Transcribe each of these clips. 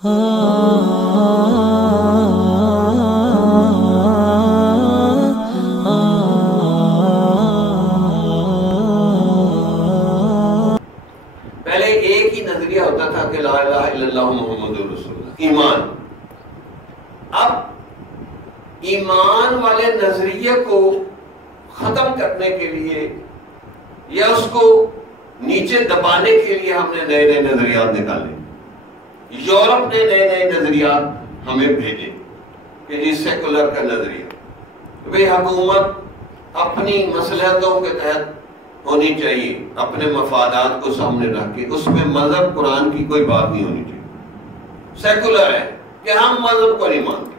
پہلے ایک ہی نظریہ ہوتا تھا کہ لا الہ الا اللہ محمد رسول اللہ، ایمان۔ اب ایمان والے نظریے کو ختم کرنے کے لیے یا اس کو نیچے دبانے کے لیے ہم نے نئے نئے نظریات نکالے۔ یورپ نے نئے نئے نظریات ہمیں بھیجے کہ جی سیکولر کا نظریہ، بھئی حکومت اپنی مصلحتوں کے تحت ہونی چاہیے، اپنے مفادات کو سامنے رکھ کے، اس میں مذہب قرآن کی کوئی بات نہیں ہونی چاہیے۔ سیکولر ہے کہ ہم مذہب کو نہیں مانتے۔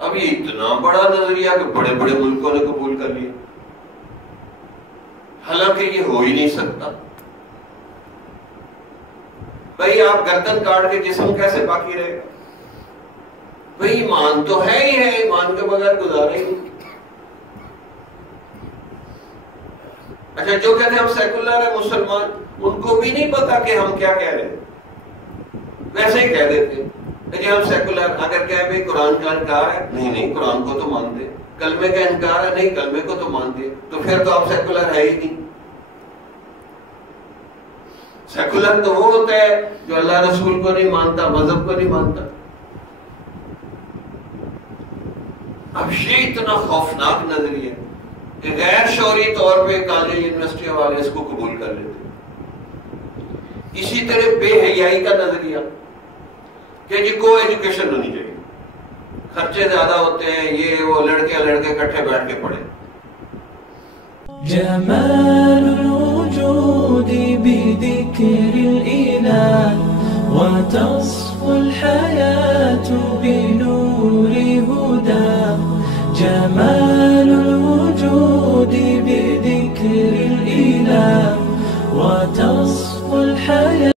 اب یہ اتنا بڑا نظریہ کہ بڑے بڑے ملکوں نے قبول کر لیا، حالانکہ یہ ہو ہی نہیں سکتا۔ بھئی آپ گردن کاٹ کے جسم کیسے باقی رہے گا؟ بھئی ایمان تو ہے ہی ہے، ایمان کے بغیر گزارے ہی نہیں۔ اچھا جو کہتے ہیں ہم سیکولر ہیں مسلمان، ان کو بھی نہیں پتا کہ ہم کیا کہہ رہے ہیں، ویسے ہی کہہ دیتے ہیں کہ ہم سیکولر۔ اگر کہے بھئی قرآن کا انکار ہے، نہیں نہیں قرآن کو تو مانتے۔ کلمے کا انکار ہے، نہیں کلمے کو تو مانتے، تو پھر تو آپ سیکولر ہے ہی نہیں۔ سیکولر تو وہ ہوتا ہے جو اللہ رسول کو نہیں مانتا، مذہب کو نہیں مانتا۔ اب یہ اتنا خوفناک نظریہ کہ غیر شعوری طور پہ کالج یونیورسٹی والے اس کو قبول کر لیتے۔ اسی طرح بے حیائی کا نظریہ کہ جی کو ایجوکیشن ہونی چاہیے، خرچے زیادہ ہوتے ہیں، یہ وہ لڑکے اکٹھے بیٹھ کے پڑھیں۔ جمال الوجود بذكر الإله وتصفو الحياة بنور هدى جمال الوجود بذكر الإله وتصفو الحياة